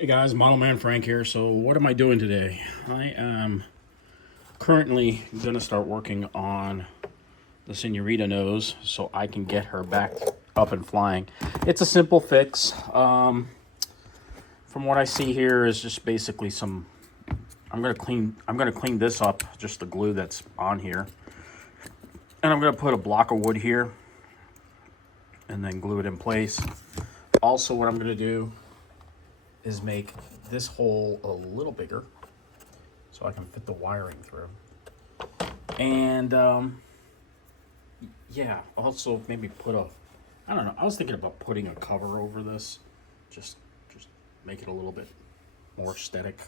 Hey guys, Model Man Frank here. So what am I doing today? I am currently going to start working on the Senorita nose so I can get her back up and flying. It's a simple fix. From what I see here is just basically some, I'm going to clean this up, just the glue that's on here. And I'm going to put a block of wood here and then glue it in place. Also, what I'm going to do is make this hole a little bigger so I can fit the wiring through. And yeah, also maybe put a, I don't know, I was thinking about putting a cover over this, just make it a little bit more aesthetic,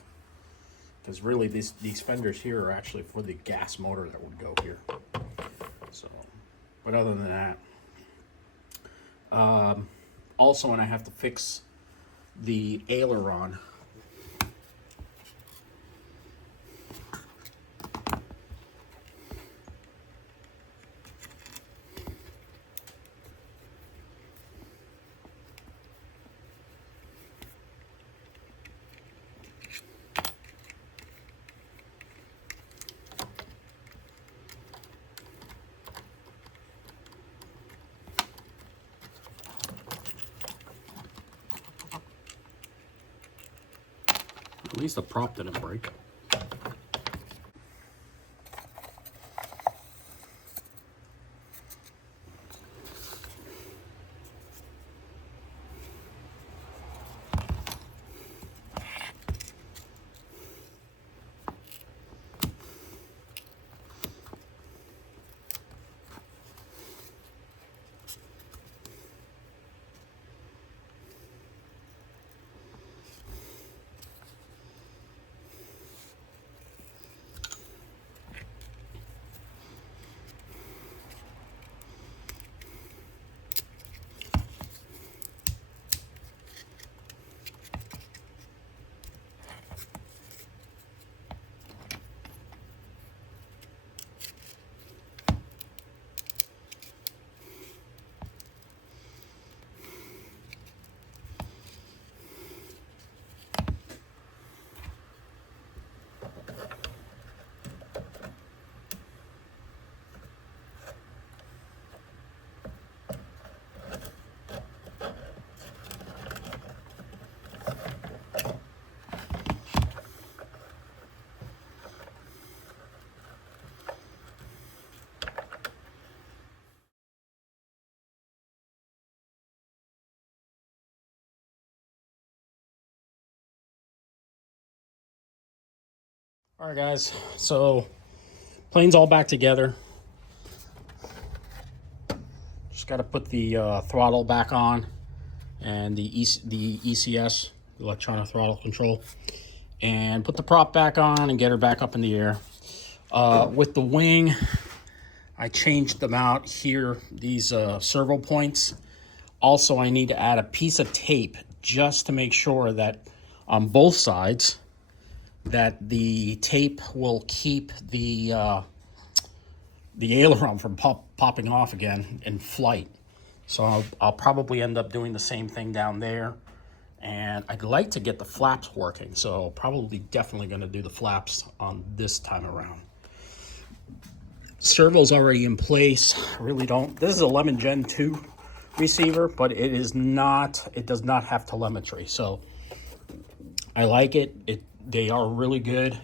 because really these fenders here are actually for the gas motor that would go here. So, but other than that, also when I have to fix the aileron, at least the prop didn't break. All right, guys, so plane's all back together. Just got to put the throttle back on and the ECS, electronic throttle control, and put the prop back on and get her back up in the air. With the wing, I changed them out here, these servo points. Also, I need to add a piece of tape just to make sure that on both sides that the tape will keep the aileron from popping off again in flight. So I'll probably end up doing the same thing down there. And I'd like to get the flaps working. So probably definitely going to do the flaps on this time around. Servo's already in place. I really don't. This is a Lemon Gen 2 receiver, but it does not have telemetry. So I like it. They are really good.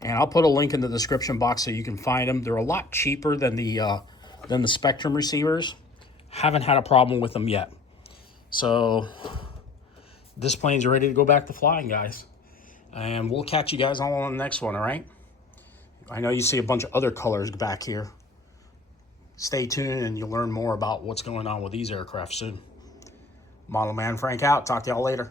And I'll put a link in the description box so you can find them. They're a lot cheaper than the Spectrum receivers. Haven't had a problem with them yet. So this plane's ready to go back to flying, guys. And we'll catch you guys all on the next one, all right? I know you see a bunch of other colors back here. Stay tuned and you'll learn more about what's going on with these aircraft soon. Model Man Frank out. Talk to y'all later.